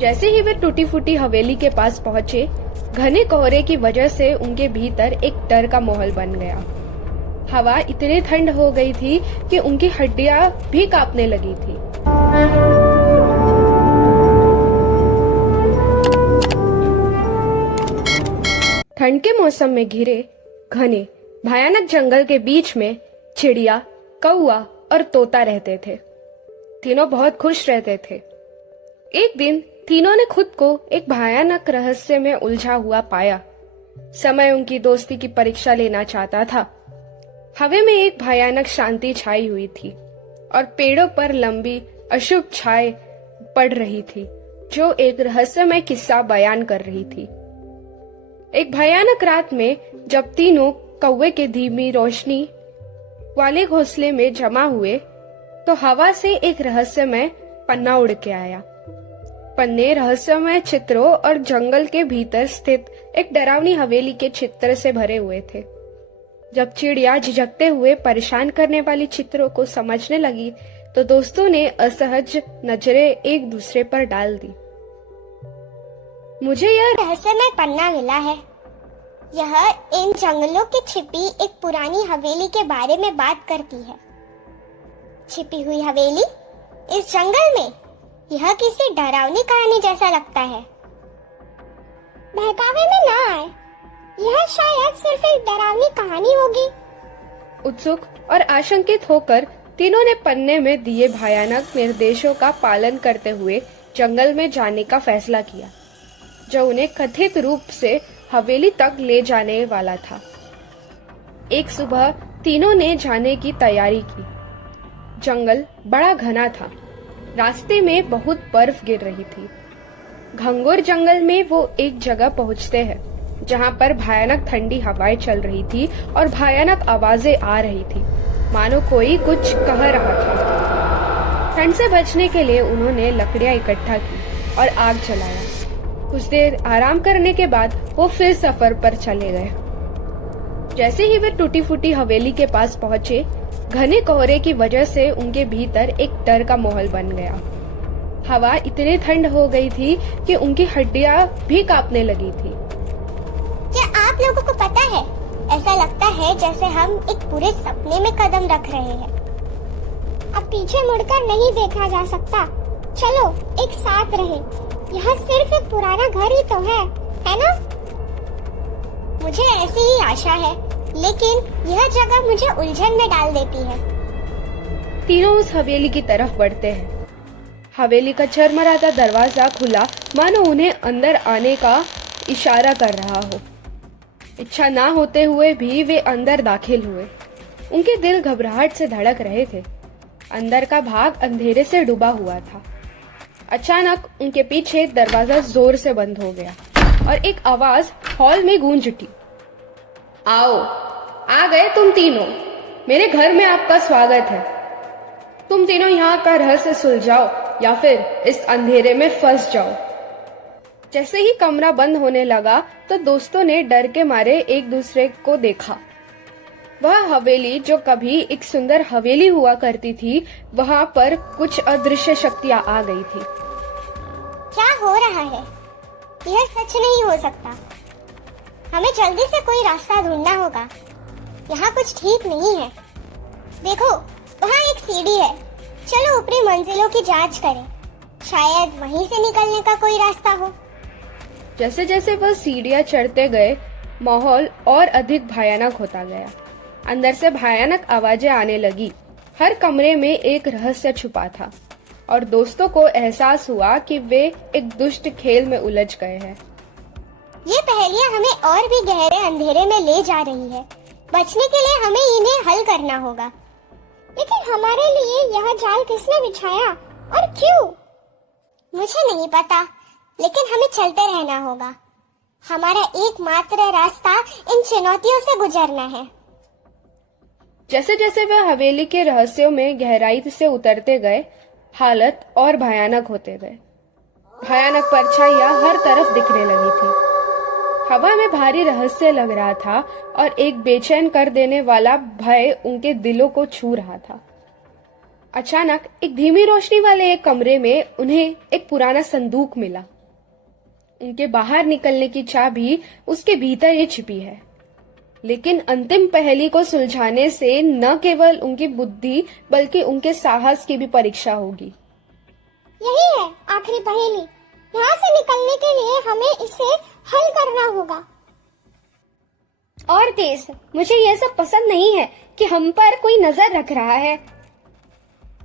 जैसे ही वे टूटी फूटी हवेली के पास पहुंचे, घने कोहरे की वजह से उनके भीतर एक डर का माहौल बन गया। हवा इतनी ठंड हो गई थी कि उनकी हड्डियां भी कांपने लगी थी। ठंड के मौसम में घिरे घने भयानक जंगल के बीच में चिड़िया, कौआ और तोता रहते थे। तीनों बहुत खुश रहते थे। एक दिन तीनों ने खुद को एक भयानक रहस्य में उलझा हुआ पाया। समय उनकी दोस्ती की परीक्षा लेना चाहता था। हवा में एक भयानक शांति छाई हुई थी और पेड़ों पर लंबी अशुभ छाए पड़ रही थी जो एक रहस्यमय किस्सा बयान कर रही थी। एक भयानक रात में जब तीनों कौवे के धीमी रोशनी वाले घोंसले में जमा हुए तो हवा से एक रहस्यमय पन्ना उड़ के आया। पन्ने रहस्यमय चित्रों और जंगल के भीतर स्थित एक डरावनी हवेली के चित्र से भरे हुए थे। जब चिड़िया झिझकते हुए परेशान करने वाली चित्रों को समझने लगी तो दोस्तों ने असहज नजरें एक दूसरे पर डाल दी। मुझे यह रहस्यमय पन्ना मिला है। यह इन जंगलों की छिपी एक पुरानी हवेली के बारे में बात करती है। छिपी हुई हवेली इस जंगल में, यह किसी डरावनी कहानी जैसा लगता है। बहकावे में ना आए, यह शायद सिर्फ एक डरावनी कहानी होगी। उत्सुक और आशंकित होकर तीनों ने पन्ने में दिए भयानक निर्देशों का पालन करते हुए जंगल में जाने का फैसला किया, जो उन्हें कथित रूप से हवेली तक ले जाने वाला था। एक सुबह तीनों ने जाने की तैयारी की। जंगल बड़ा घना था। रास्ते में बहुत बर्फ गिर रही थी। घंघोर जंगल में वो एक जगह पहुंचते हैं जहां पर भयानक ठंडी हवाएं चल रही थी और भयानक आवाजें आ रही थी, मानो कोई कुछ कह रहा था। ठंड से बचने के लिए उन्होंने लकड़ियां इकट्ठा की और आग जलाया। कुछ देर आराम करने के बाद वो फिर सफर पर चले गए। जैसे ही वे टूटी फूटी हवेली के पास पहुंचे, घने कोहरे की वजह से उनके भीतर एक डर का माहौल बन गया। हवा इतनी ठंड हो गई थी कि उनकी हड्डियां भी कांपने लगी थी। क्या आप लोगों को पता है, ऐसा लगता है जैसे हम एक पूरे सपने में कदम रख रहे हैं। अब पीछे मुड़कर नहीं देखा जा सकता। चलो एक साथ रहे। यह सिर्फ एक पुराना घर ही तो है ना? मुझे ऐसी ही आशा है, लेकिन यह जगह मुझे उलझन में डाल देती है। तीनों उस हवेली की तरफ बढ़ते हैं। हवेली का चरमराता दरवाजा खुला, मानो उन्हें अंदर आने का इशारा कर रहा हो। इच्छा ना होते हुए भी वे अंदर दाखिल हुए। उनके दिल घबराहट से धड़क रहे थे। अंदर का भाग अंधेरे से डूबा हुआ था। अचानक उनके पीछे दरवाजा जोर से बंद हो गया और एक आवाज हॉल में गूंज उठी। आओ, आ गए तुम तीनों। मेरे घर में आपका स्वागत है। तुम तीनों यहाँ का रहस्य सुलझाओ या फिर इस अंधेरे में फंस जाओ। जैसे ही कमरा बंद होने लगा तो दोस्तों ने डर के मारे एक दूसरे को देखा। वह हवेली जो कभी एक सुंदर हवेली हुआ करती थी, वहां पर कुछ अदृश्य शक्तियां आ गई थी। क्या हो रहा है? यह सच नहीं हो सकता। हमें जल्दी से कोई रास्ता ढूंढना होगा। यहाँ कुछ ठीक नहीं है। देखो, वहाँ एक सीढ़ी है। चलो ऊपरी मंजिलों की जांच करें। शायद वहीं से निकलने का कोई रास्ता हो। जैसे जैसे वह सीढ़ियां चढ़ते गए, माहौल और अधिक भयानक होता गया। अंदर से भयानक आवाजें आने लगी। हर कमरे में एक रहस्य छुपा था और दोस्तों को एहसास हुआ कि वे एक दुष्ट खेल में उलझ गए हैं। ये पहेलियां हमें और भी गहरे अंधेरे में ले जा रही है। बचने के लिए हमें इन्हें हल करना होगा। लेकिन हमारे लिए यह जाल किसने बिछाया और क्यों? मुझे नहीं पता, लेकिन हमें चलते रहना होगा। हमारा एकमात्र रास्ता इन चुनौतियों से गुजरना है। जैसे जैसे वे हवेली के रहस्यों में गहराई से उतरते गए, हालत और भयानक होते गए। भयानक परछाइयां हर तरफ दिखने लगी थी। हवा में भारी रहस्य लग रहा था और एक बेचैन कर देने वाला भय उनके दिलों को छू रहा था। अचानक एक धीमी रोशनी वाले एक कमरे में उन्हें एक पुराना संदूक मिला। उनके बाहर निकलने की चाबी उसके भीतर ही छिपी है। लेकिन अंतिम पहेली को सुलझाने से न केवल उनकी बुद्धि बल्कि उनके साहस की भी परीक्षा होगी। यही है आखिरी पहेली। यहाँ से निकलने के लिए हमें इसे हल करना होगा। और तेज, मुझे यह सब पसंद नहीं है कि हम पर कोई नजर रख रहा है।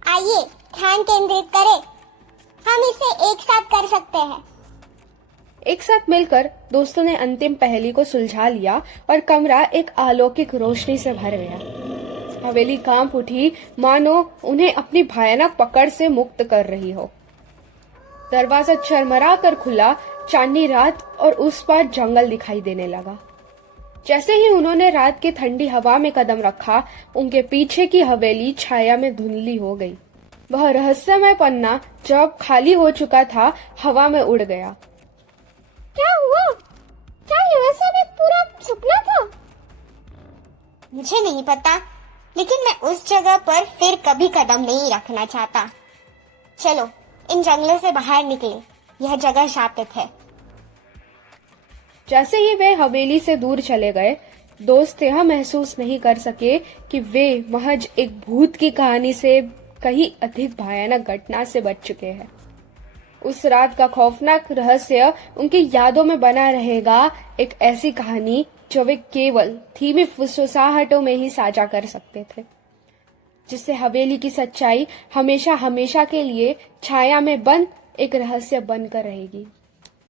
आइए ध्यान केंद्रित करें, हम इसे एक साथ कर सकते हैं। एक साथ मिलकर दोस्तों ने अंतिम पहेली को सुलझा लिया और कमरा एक अलौकिक रोशनी से भर गया। हवेली कांप उठी, मानो उन्हें अपनी भयानक पकड़ से मुक्त कर रही हो। दरवाजा चरमरा कर खुला, चांदनी रात और उस पार जंगल दिखाई देने लगा। जैसे ही उन्होंने रात की ठंडी हवा में कदम रखा, उनके पीछे की हवेली छाया में धुंधली हो गई। वह रहस्यमय पन्ना जब खाली हो चुका था, हवा में उड़ गया। क्या हुआ? क्या यह सब एक पूरा सपना था? मुझे नहीं पता, लेकिन मैं उस जगह पर फिर कभी कदम नहीं रखना चाहता। चलो इन जंगलों से बाहर निकले, यह जगह शापित है। जैसे ही वे हवेली से दूर चले गए, दोस्त यह महसूस नहीं कर सके कि वे महज एक भूत की कहानी से कहीं अधिक भयानक घटना से बच चुके हैं। उस रात का खौफनाक रहस्य उनकी यादों में बना रहेगा, एक ऐसी कहानी जो वे केवल धीमी फुसफुसाहटों में ही साझा कर सकते थे, जिससे हवेली की सच्चाई हमेशा हमेशा के लिए छाया में बंद एक रहस्य बनकर रहेगी।